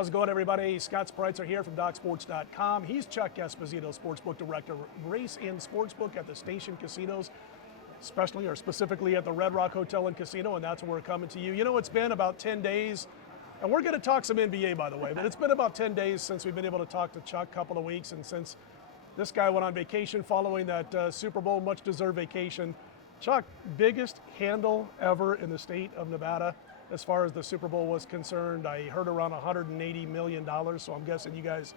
How's it going, everybody? Scott Spreitzer here from DocSports.com. He's Chuck Esposito, Sportsbook Director, Race and Sportsbook at the Station Casinos, especially or specifically at the Red Rock Hotel and Casino, and that's where we're coming to you. You know, it's been about 10 days, and we're going to talk some NBA, by the way, but it's been about 10 days since we've been able to talk to Chuck, a couple of weeks, and since this guy went on vacation following that Super Bowl, much-deserved vacation. Chuck, biggest handle ever in the state of Nevada as far as the Super Bowl was concerned. I heard around $180 million, so I'm guessing you guys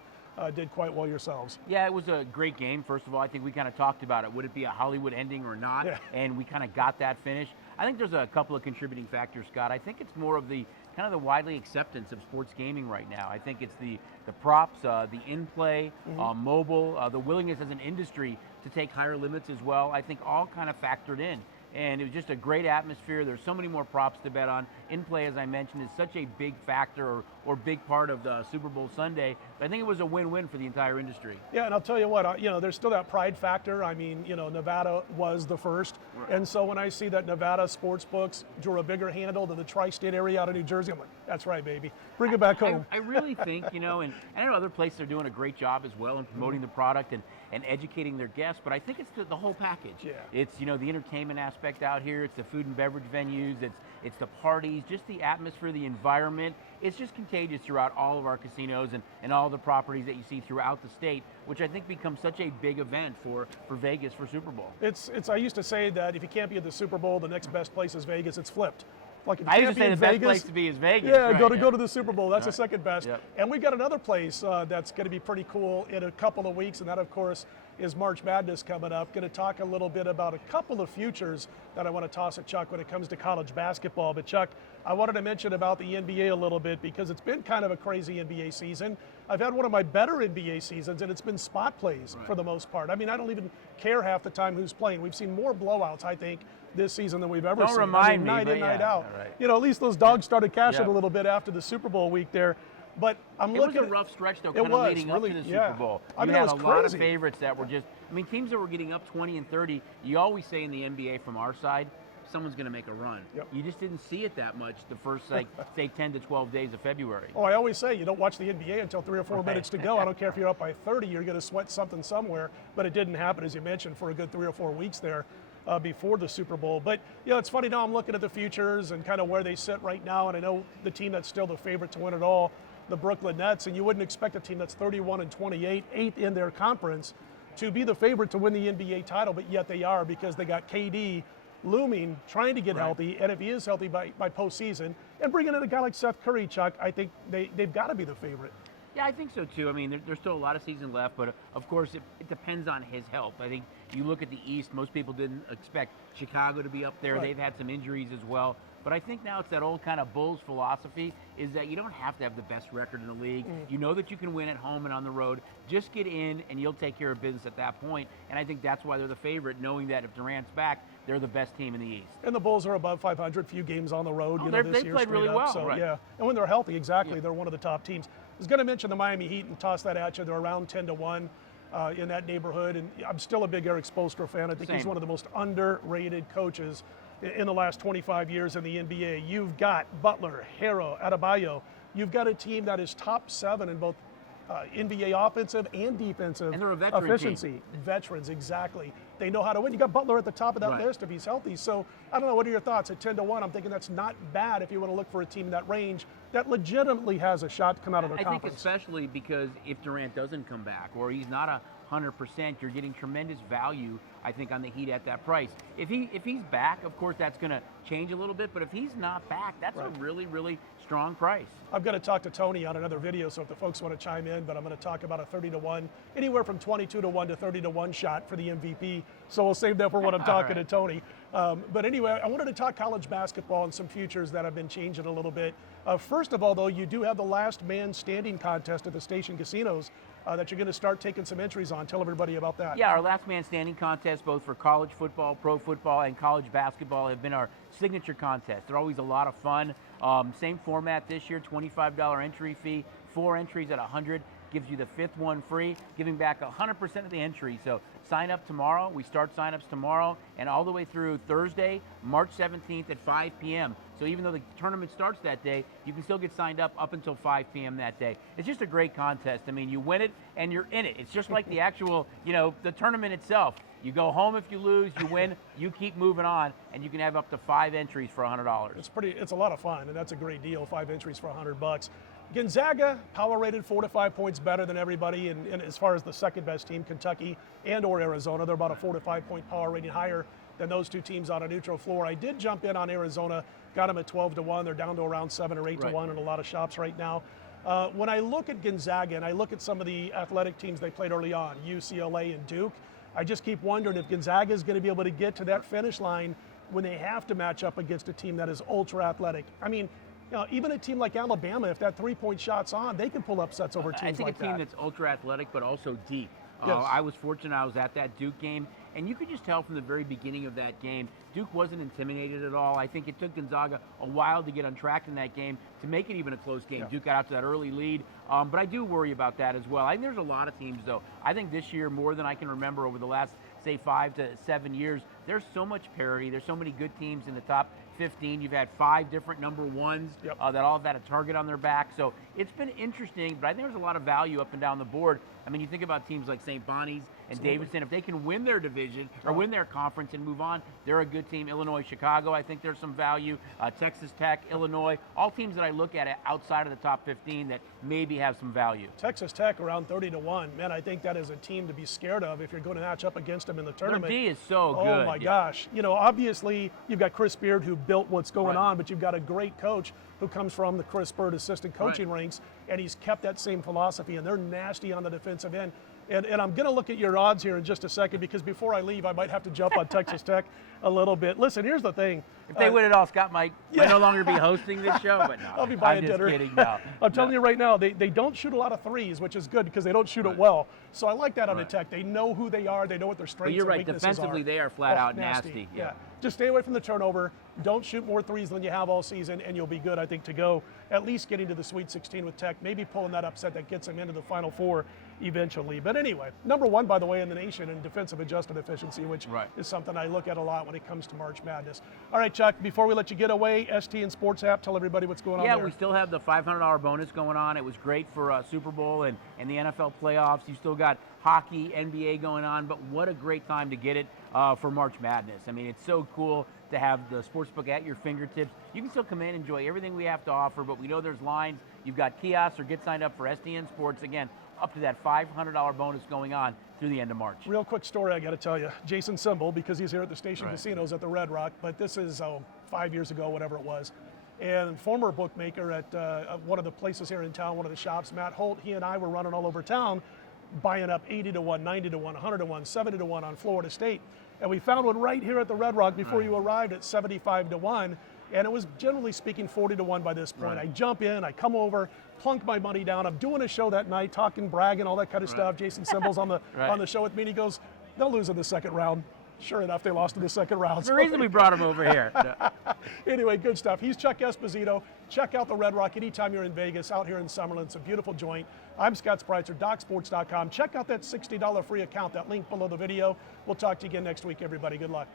did quite well yourselves. Yeah, it was a great game. First of all, I think we kind of talked about it. Would it be a Hollywood ending or not? Yeah. And we kind of got that finish. I think there's a couple of contributing factors, Scott. I think it's more of the kind of the widely acceptance of sports gaming right now. I think it's the props, the in-play, mobile, the willingness as an industry to take higher limits as well. I think all kind of factored in. And it was just a great atmosphere. There's so many more props to bet on. In-play, as I mentioned, is such a big factor or big part of the Super Bowl Sunday. But I think it was a win-win for the entire industry. Yeah, and I'll tell you what, there's still that pride factor. I mean, Nevada was the first. Right. And so when I see that Nevada sports books drew a bigger handle than the tri-state area out of New Jersey, I'm like, that's right, baby. Bring it back home. I really think, and I know other places are doing a great job as well in promoting the product and educating their guests, but I think it's the whole package. Yeah. It's, the entertainment aspect out here, it's the food and beverage venues, it's the parties, just the atmosphere, the environment. It's just contagious throughout all of our casinos and all the properties that you see throughout the state, which I think becomes such a big event for Vegas for Super Bowl. I used to say that if you can't be at the Super Bowl, the next best place is Vegas. It's flipped. Like if I used to say the best place to be is Vegas. Yeah, right, go to the Super Bowl. That's the second best. Yep. And we got another place that's going to be pretty cool in a couple of weeks, and that, of course, is March Madness coming up. Going to talk a little bit about a couple of futures that I want to toss at Chuck when it comes to college basketball. But Chuck, I wanted to mention about the NBA a little bit because it's been kind of a crazy NBA season. I've had one of my better NBA seasons, and it's been spot plays for the most part. I mean, I don't even care half the time who's playing. We've seen more blowouts, I think, this season than we've ever seen. Remind me, night in, night out. Right. At least those dogs started cashing a little bit after the Super Bowl week there. But it was a rough stretch, though, kind of leading up to the Super Bowl. You had a lot of favorites that were just, teams that were getting up 20 and 30. You always say in the NBA from our side, someone's going to make a run. Yep. You just didn't see it that much the first, say, 10 to 12 days of February. Oh, I always say you don't watch the NBA until 3 or 4 minutes to go. I don't care if you're up by 30, you're going to sweat something somewhere. But it didn't happen, as you mentioned, for a good 3 or 4 weeks there before the Super Bowl. But, it's funny now I'm looking at the futures and kind of where they sit right now, and I know the team that's still the favorite to win it all, the Brooklyn Nets, and you wouldn't expect a team that's 31 and 28, 8th in their conference, to be the favorite to win the NBA title, but yet they are because they got KD looming, trying to get healthy, and if he is healthy by postseason, and bringing in a guy like Seth Curry, Chuck, I think they've got to be the favorite. Yeah, I think so too. There's still a lot of season left, but of course it depends on his health. I think you look at the East, most people didn't expect Chicago to be up there. Right. They've had some injuries as well. But I think now it's that old kind of Bulls philosophy is that you don't have to have the best record in the league. You know that you can win at home and on the road. Just get in and you'll take care of business at that point. And I think that's why they're the favorite, knowing that if Durant's back, they're the best team in the East. And the Bulls are above 500, few games on the road this year. They played really well. So, yeah. And when they're healthy, exactly, they're one of the top teams. I was going to mention the Miami Heat and toss that at you. They're around 10-1 in that neighborhood. And I'm still a big Eric Spoelstra fan. I think he's one of the most underrated coaches in the last 25 years in the NBA. You've got Butler, Harrell, Adebayo. You've got a team that is top 7 in both NBA offensive and defensive and they're a veteran efficiency. Team. Veterans, exactly. They know how to win. You got Butler at the top of that list if he's healthy. So I don't know, what are your thoughts at 10-1? I'm thinking that's not bad if you want to look for a team in that range that legitimately has a shot to come out of the conference. I think especially because if Durant doesn't come back or he's not 100%, you're getting tremendous value, I think, on the Heat at that price. If he's back, of course, that's going to change a little bit, but if he's not back, that's a really, really strong price. I've got to talk to Tony on another video, so if the folks want to chime in, but I'm going to talk about a 30-1, anywhere from 22-1 to 30-1 shot for the MVP, so we'll save that for when I'm talking to Tony. But anyway, I wanted to talk college basketball and some futures that have been changing a little bit. First of all, though, you do have the last man standing contest at the Station Casinos that you're going to start taking some entries on. Tell everybody about that. Yeah, our last man standing contest, both for college football, pro football, and college basketball, have been our signature contests. They're always a lot of fun. Same format this year, $25 entry fee, 4 entries at $100. gives you the 5th one free, giving back 100% of the entry. So sign up tomorrow. We start signups tomorrow and all the way through Thursday, March 17th at 5 p.m. So even though the tournament starts that day, you can still get signed up until 5 p.m. that day. It's just a great contest. I mean, you win it and you're in it. It's just like the actual, the tournament itself. You go home if you lose, you win, you keep moving on, and you can have up to 5 entries for $100. It's a lot of fun, and that's a great deal, 5 entries for $100. Gonzaga, power rated 4 to 5 points better than everybody, and as far as the second best team, Kentucky and or Arizona, they're about a 4 to 5 point power rating higher than those two teams on a neutral floor. I did jump in on Arizona, got them at 12 to 1. They're down to around 7 or 8 to 1 in a lot of shops right now. When I look at Gonzaga and I look at some of the athletic teams they played early on, UCLA and Duke, I just keep wondering if Gonzaga is going to be able to get to that finish line when they have to match up against a team that is ultra athletic. I mean, even a team like Alabama, if that 3-point shot's on, they can pull upsets over teams like that. I think a team that's ultra athletic but also deep. Yes. I was fortunate I was at that Duke game, and you could just tell from the very beginning of that game, Duke wasn't intimidated at all. I think it took Gonzaga a while to get on track in that game to make it even a close game. Yeah. Duke got out to that early lead, but I do worry about that as well. I think there's a lot of teams, though. I think this year, more than I can remember over the last, say, 5 to 7 years, there's so much parity. There's so many good teams in the top 15. You've had 5 different number ones that all have had a target on their back. So it's been interesting, but I think there's a lot of value up and down the board. I mean, you think about teams like St. Bonnie's and Davidson. If they can win their division or win their conference and move on, they're a good team. Illinois, Chicago, I think there's some value. Texas Tech, Illinois, all teams that I look at outside of the top 15 that maybe have some value. Texas Tech around 30 to 1. Man, I think that is a team to be scared of if you're going to match up against them in the tournament. Their D is so good. Oh my gosh. Obviously you've got Chris Beard who built what's going on, but you've got a great coach who comes from the Chris Bird assistant coaching ranks, and he's kept that same philosophy, and they're nasty on the defensive end. And I'm going to look at your odds here in just a second, because before I leave, I might have to jump on Texas Tech a little bit. Listen, here's the thing. If they win it all, Scott might no longer be hosting this show, but no, I'll be buying I'm just dinner. Kidding, no. I'm telling you right now, they don't shoot a lot of threes, which is good because they don't shoot it well. So I like that on the Tech. They know who they are. They know what their strengths and weaknesses are. Defensively, they are flat out nasty. Yeah. Just stay away from the turnover. Don't shoot more threes than you have all season, and you'll be good, I think, to go at least getting to the Sweet 16 with Tech, maybe pulling that upset that gets them into the Final Four eventually. But anyway, number 1, by the way, in the nation in defensive adjusted efficiency, which is something I look at a lot when it comes to March Madness. All right, Chuck, before we let you get away, ST and Sports app, tell everybody what's going on there. Yeah, we still have the $500 bonus going on. It was great for Super Bowl and the NFL playoffs. You still got hockey, NBA going on, but what a great time to get it for March Madness. I mean, it's so cool to have the sportsbook at your fingertips. You can still come in and enjoy everything we have to offer, but we know there's lines. You've got kiosks, or get signed up for SDN Sports. Again, up to that $500 bonus going on through the end of March. Real quick story I got to tell you. Jason Symbol, because he's here at the Station Casinos at the Red Rock, but this is 5 years ago, whatever it was. And former bookmaker at one of the places here in town, one of the shops, Matt Holt, he and I were running all over town, buying up 80 to 1, 90 to 1, 100 to 1, 70 to 1 on Florida State. And we found one right here at the Red Rock before you arrived at 75 to 1. And it was, generally speaking, 40 to 1 by this point. I jump in, I come over, plunk my money down. I'm doing a show that night, talking, bragging, all that kind of stuff. Jason Symbol's on the show with me, and he goes, they'll lose in the second round. Sure enough, they lost in the second round. That's the reason we brought him over here. Anyway, good stuff. He's Chuck Esposito. Check out the Red Rock anytime you're in Vegas, out here in Summerlin. It's a beautiful joint. I'm Scott Spreitzer, DocSports.com. Check out that $60 free account, that link below the video. We'll talk to you again next week, everybody. Good luck.